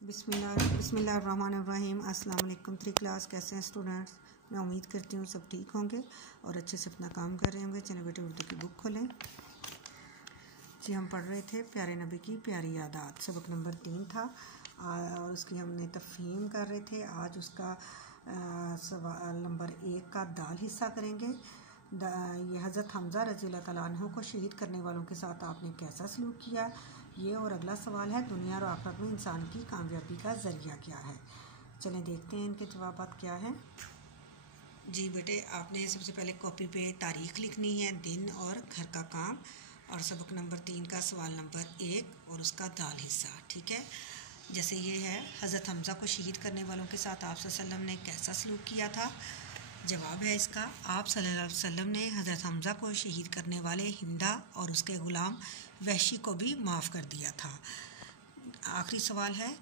बिस्मिल्लाहिर्रहमानिर्रहीम। अस्सलाम वालेकुम। 3 क्लास कैसे हैं स्टूडेंट्स? मैं उम्मीद करती हूँ सब ठीक होंगे और अच्छे से अपना काम कर रहे होंगे। चलिए बेटे उर्दू की बुक खोलें। जी हम पढ़ रहे थे प्यारे नबी की प्यारी यादात, सबक नंबर 3 था और उसकी हमने तफ़हीम कर रहे थे। आज उसका सवाल नंबर 1 का दाल हिस्सा करेंगे। ये हज़रत हमज़ा रज़ियल्लाहु तआला अन्हु को शहीद करने वालों के साथ आपने कैसा सलूक किया, ये। और अगला सवाल है दुनिया और आखिरत में इंसान की कामयाबी का ज़रिया क्या है। चलें देखते हैं इनके जवाब क्या हैं। जी बेटे आपने सबसे पहले कॉपी पे तारीख़ लिखनी है, दिन और घर का काम, और सबक नंबर 3 का सवाल नंबर 1 और उसका दाल हिस्सा। ठीक है, जैसे ये है हज़रत हमज़ा को शहीद करने वालों के साथ आप सल्लल्लाहु अलैहि वसल्लम ने कैसा सलूक किया था। जवाब है इसका, आप सल्लल्लाहु अलैहि वसल्लम ने हज़रत हमज़ा को शहीद करने वाले हिंदा और उसके ग़ुलाम वहशी को भी माफ़ कर दिया था। आखिरी सवाल है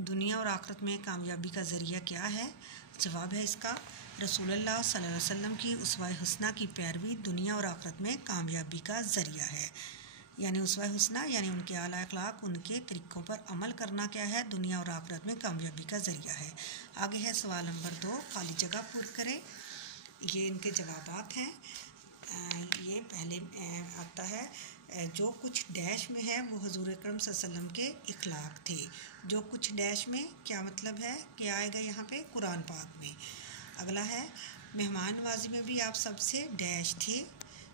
दुनिया और आखिरत में कामयाबी का ज़रिया क्या है। जवाब है इसका, रसूलुल्लाह सल्लल्लाहु अलैहि वसल्लम की उसवा हुस्ना की पैरवी दुनिया और आखिरत में कामयाबी का ज़रिया है। यानी उसवा हुस्ना यानी उनके आला अखलाक, उनके तरीक़ों पर अमल करना क्या है, दुनिया और आखिरत में कामयाबी का ज़रिया है। आगे है सवाल नंबर 2, खाली जगह पूर करें। ये इनके जवाबात हैं। ये पहले आता है, जो कुछ डैश में है वो हुज़ूर अकरम सल्लल्लाहु अलैहि वसल्लम के इखलाक थे। जो कुछ डैश में क्या मतलब है, क्या आएगा यहाँ पे, कुरान पाक में। अगला है, मेहमान नवाजी में भी आप सबसे डैश थे,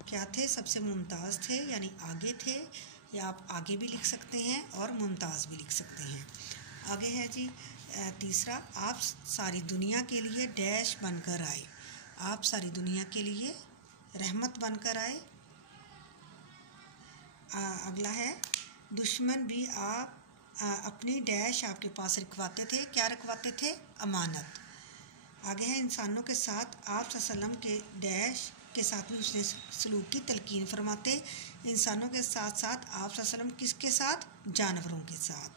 क्या थे, सबसे मुमताज़ थे, यानी आगे थे, या आप आगे भी लिख सकते हैं और मुमताज़ भी लिख सकते हैं। आगे है जी तीसरा, आप सारी दुनिया के लिए डैश बनकर आए। आप सारी दुनिया के लिए रहमत बनकर आए। अगला है, दुश्मन भी आप अपनी डैश आपके पास रखवाते थे, क्या रखवाते थे, अमानत। आगे है, इंसानों के साथ आप सल्लम के डैश के साथ भी उसने सलूक की तलकीन फरमाते। इंसानों के साथ साथ आप सल्लम किसके साथ, जानवरों के साथ।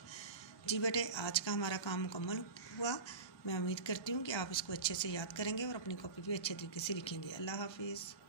जी बेटे आज का हमारा काम मुकम्मल हुआ। मैं उम्मीद करती हूँ कि आप इसको अच्छे से याद करेंगे और अपनी कॉपी भी अच्छे तरीके से लिखेंगे। अल्लाह हाफिज़।